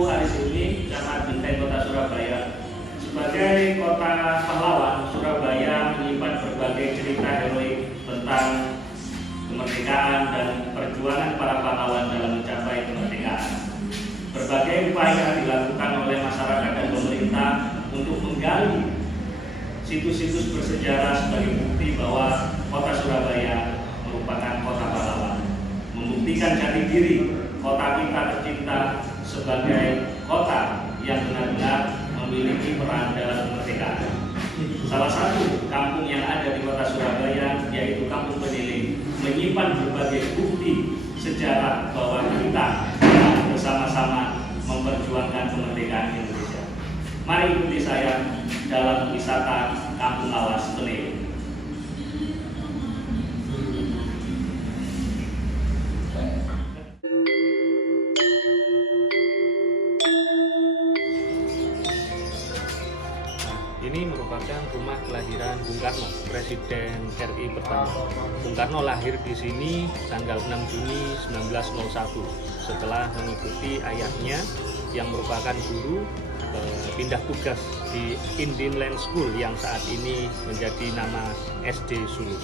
aku Aris Yuli, Camat Genteng Kota Surabaya. Sebagai kota pahlawan, Surabaya menyimpan berbagai cerita heroik tentang kemerdekaan dan perjuangan para pahlawan dalam mencapai kemerdekaan. Berbagai upaya dilakukan oleh masyarakat dan pemerintah untuk menggali situs-situs bersejarah sebagai bukti bahwa kota Surabaya merupakan kota pahlawan. Membuktikan jati diri kota kita tercinta sebagai kota yang benar-benar memiliki peran dalam kemerdekaan. Salah satu kampung yang ada di kota Surabaya yaitu Kampung Penilai menyimpan berbagai bukti sejarah bahwa kita bersama-sama memperjuangkan kemerdekaan Indonesia. Mari ikuti saya dalam wisata Kampung Lawas Penilai. Ini merupakan rumah kelahiran Bung Karno, Presiden RI pertama. Bung Karno lahir di sini tanggal 6 Juni 1901 setelah mengikuti ayahnya yang merupakan guru pindah tugas di Indian Land School yang saat ini menjadi nama SD Sulu.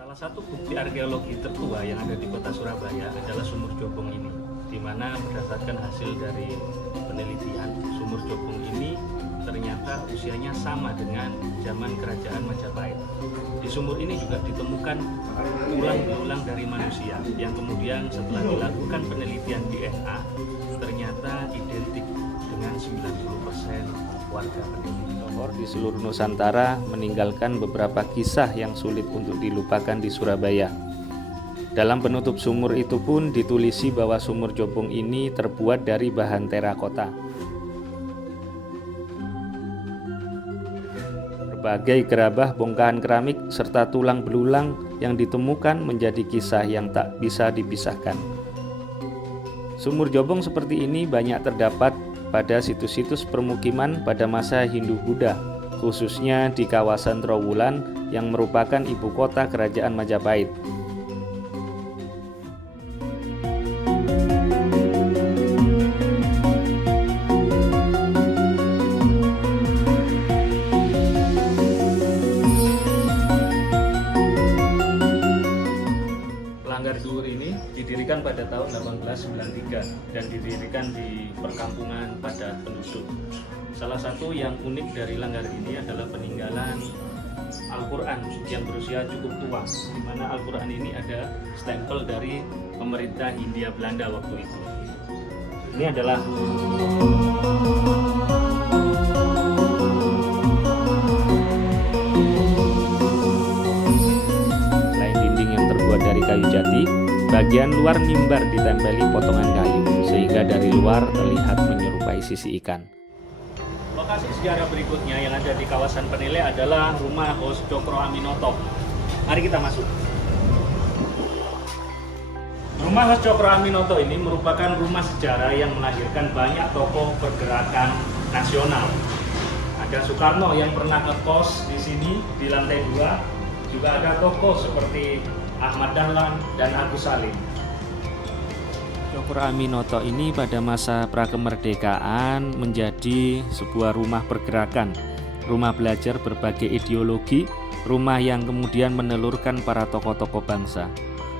Salah satu bukti arkeologi tertua yang ada di kota Surabaya adalah Sumur Jobong ini, di mana berdasarkan hasil dari penelitian, Sumur Jobong ini ternyata usianya sama dengan zaman kerajaan Majapahit. Di sumur ini juga ditemukan tulang belulang dari manusia yang kemudian setelah dilakukan penelitian DNA ternyata identik dengan 90% warga Penilai. Tokoh di seluruh Nusantara meninggalkan beberapa kisah yang sulit untuk dilupakan di Surabaya. Dalam penutup sumur itu pun ditulisi bahwa Sumur Jobong ini terbuat dari bahan terakota. Berbagai gerabah bongkahan keramik serta tulang belulang yang ditemukan menjadi kisah yang tak bisa dipisahkan. Sumur Jobong seperti ini banyak terdapat pada situs-situs permukiman pada masa Hindu-Buddha, khususnya di kawasan Trowulan yang merupakan ibu kota kerajaan Majapahit. Langgar Dhuwur ini didirikan pada tahun 1893 dan didirikan di perkampungan padat penduduk. Salah satu yang unik dari langgar ini adalah peninggalan Al-Quran yang berusia cukup tua, di mana Al-Quran ini ada stempel dari pemerintah Hindia Belanda waktu itu. Ini adalah dari kayu jati, bagian luar mimbar ditempeli potongan kayu sehingga dari luar terlihat menyerupai sisi ikan. Lokasi sejarah berikutnya yang ada di kawasan Penilai adalah rumah Hos Cokro Aminoto. Mari kita masuk. Rumah Hos Cokro Aminoto ini merupakan rumah sejarah yang melahirkan banyak tokoh pergerakan nasional. Ada Soekarno yang pernah ngekos di sini di lantai 2. Juga ada tokoh seperti Ahmad Dahlan dan Agus Salim. Cokro Aminoto ini pada masa prakemerdekaan menjadi sebuah rumah pergerakan, rumah belajar berbagai ideologi, rumah yang kemudian menelurkan para tokoh-tokoh bangsa.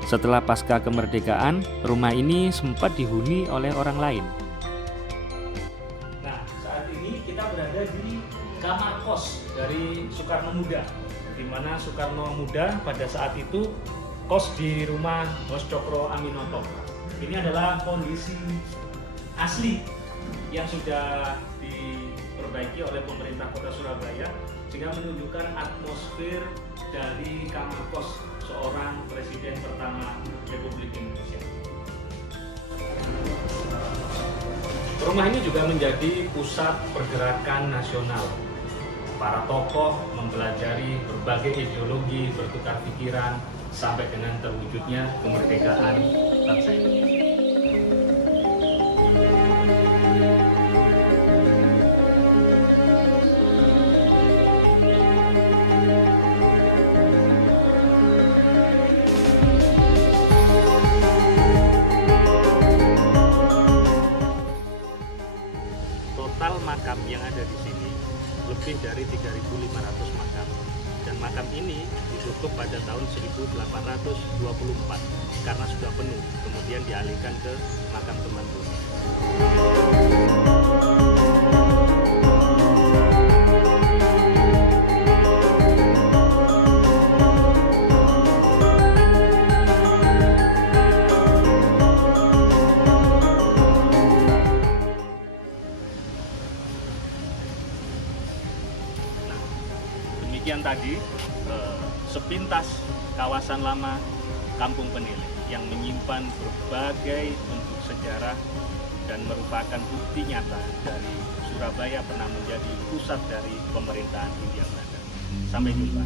Setelah pasca kemerdekaan, rumah ini sempat dihuni oleh orang lain. Nah, saat ini kita berada di kamar kos dari Soekarno Muda, di mana Soekarno Muda pada saat itu kos di rumah Hos Cokro Aminoto. Ini adalah kondisi asli yang sudah diperbaiki oleh pemerintah Kota Surabaya sehingga menunjukkan atmosfer dari kamar kos seorang presiden pertama Republik Indonesia. Rumah ini juga menjadi pusat pergerakan nasional. Para tokoh mempelajari berbagai ideologi, bertukar pikiran, sampai dengan terwujudnya kemerdekaan bangsa Indonesia. dari 3.500 makam. Dan makam ini ditutup pada tahun 1824 karena sudah penuh, kemudian dialihkan ke makam Temanggung. Demikian tadi sepintas kawasan lama Kampung Penilih yang menyimpan berbagai bentuk sejarah dan merupakan bukti nyata dari Surabaya pernah menjadi pusat dari pemerintahan Hindia Belanda. Sampai jumpa.